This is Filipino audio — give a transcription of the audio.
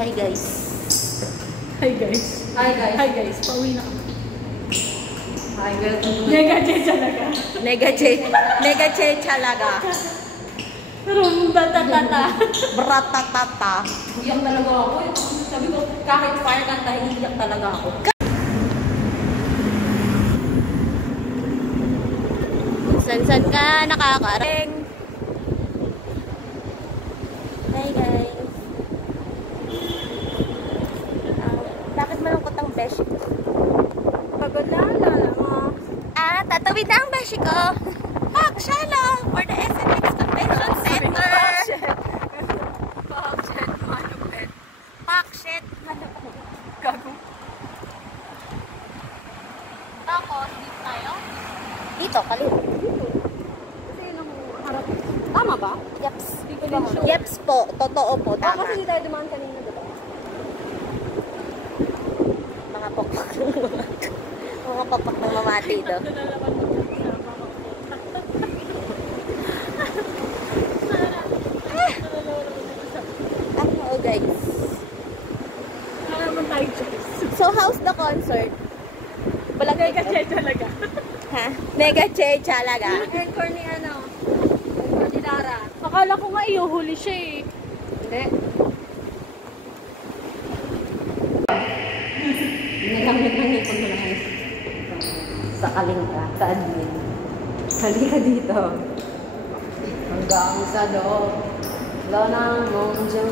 Hi guys. Hi guys. Hi guys. Hi guys. Pauwi na kami. Hi guys. Nega Che talaga. Nega Che talaga. Rumbatatata. Bratatata. Iyak talaga ako. Sabi ko, kahit fire kanta, iyak talaga ako. San ka nakakarating? Hi guys. Bakit malungkot ang beshi ko? Pagod na, lala mo. Tatawid na ang beshi ko. Pakshalo for the SNX Convention Center. Pakshet, manupet. Pakshet, manupet. Gago. Tapos, dito tayo? Dito, kaliwa. Kasi yun ang harap. Tama ba? Yeps. Ba? Yeps po. Totoo po. Tama. Kasi hindi tayo dumaan kanina, diba? Mga pokpok ng mga pokpok ng mamati do. Guys. So, how's the concert? Nega Che talaga. Ha? Nega Che talaga. Encore ni ano? Encore ni Lara. Akala ko nga iuhuli siya eh. Hindi. Nagkamit-kamit mo lang sa kalingka, sa admin. Halika dito. Hanggang sa loob. Wala na mong dyan.